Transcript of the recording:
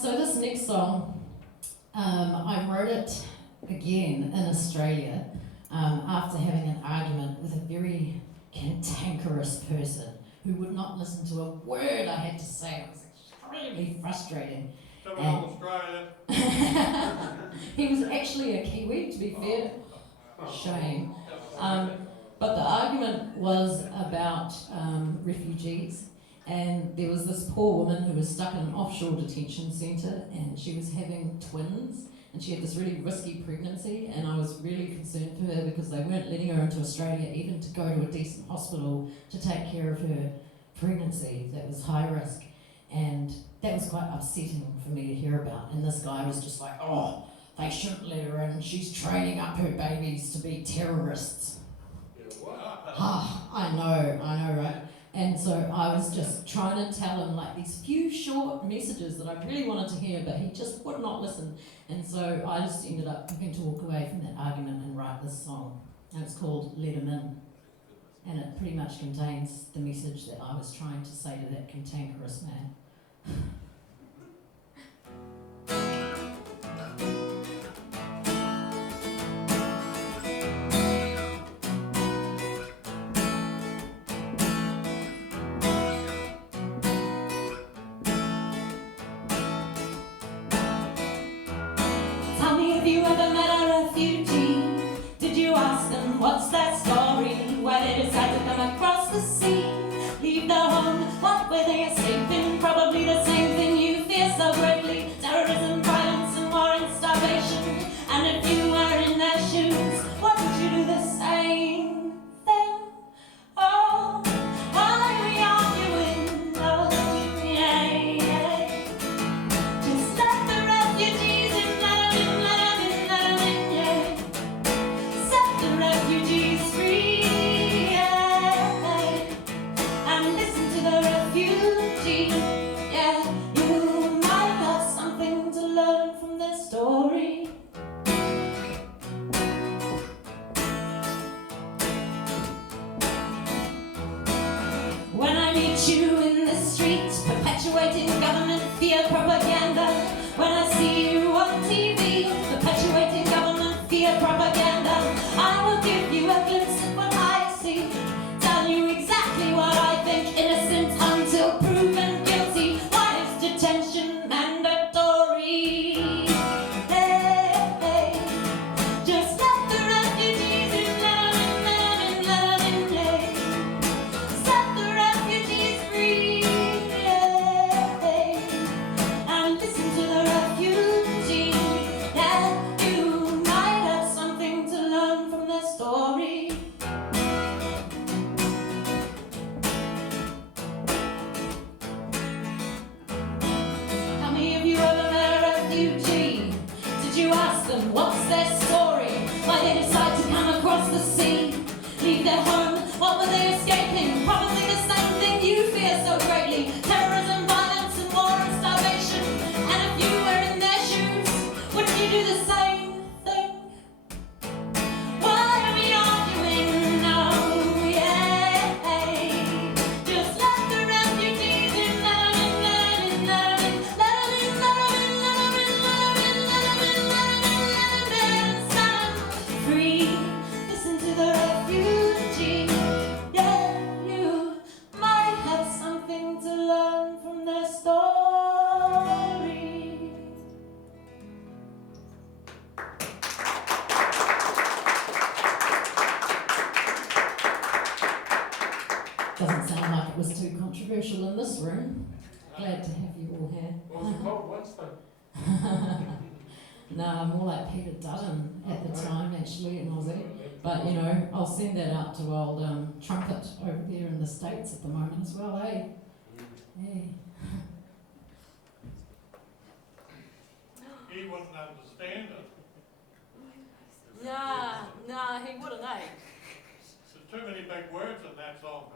So this next song, I wrote it again in Australia after having an argument with a very cantankerous person who would not listen to a word I had to say. It was extremely frustrating. Someone from Australia. He was actually a Kiwi, to be fair. Shame. But the argument was about refugees. And there was this poor woman who was stuck in an offshore detention centre, and she was having twins, and she had this really risky pregnancy, and I was really concerned for her because they weren't letting her into Australia even to go to a decent hospital to take care of her pregnancy that was high risk. And that was quite upsetting for me to hear about. And this guy was just like, oh, they shouldn't let her in, she's training up her babies to be terrorists. I know, right? And so I was just trying to tell him like these few short messages that I really wanted to hear, but he just would not listen. And so I just ended up having to walk away from that argument and write this song. And it's called Let 'Em In. And it pretty much contains the message that I was trying to say to that cantankerous man. Tell me, have you ever met a refugee? Did you ask them what's their story? Why they decide to come across the sea? Leave their home, what were they escaping? Probably the same thing you fear so greatly. Terrorism, violence and war and starvation. And if you were in their shoes, wouldn't you do the same thing? Oh, why are we arguing? Oh, yeah. Just let the refugees in, let 'em in, yeah. Set the refugees free, yeah. And listen to the refugee, yeah. You might have something to learn from their story. When I meet you in the streets, perpetuating government fear propaganda. When I see you on TV, perpetuating government fear propaganda, I will give you a glimpse of what I see. Tell you exactly what I think, innocent until proven guilty. Why is detention mandatory? Hey, just let the refugees in, let 'em in, yeah. Set the refugees free, yeah. And listen to the refugee, yeah. You might have something to learn from their story. How many of you ever met a refugee? Did you ask them what's their story? Why they decide to come across the sea? Leave their home, what were they escaping? Probably the same thing you fear so greatly. Terrorism, violence and war and starvation. And if you were in their shoes, wouldn't you do the same thing? Why are we arguing? No, yeah. Just let the refugees in, let 'em in, let 'em in, let 'em in, let 'em in, let 'em in, let 'em in, let 'em in, let 'em in, let 'em in, let 'em in. Set 'em free. Listen to the refugee. Yeah, you might have something to learn from their story. Doesn't sound like it was too controversial in this room. Glad to have you all here. What was it called? What's the... No, more like Peter Dutton at the time, actually, in Aussie. But, you know, I'll send that out to old Trumpet over there in the States at the moment as well, eh? Hey. He wouldn't understand it. Nah, he wouldn't, eh? There's too many big words in that song.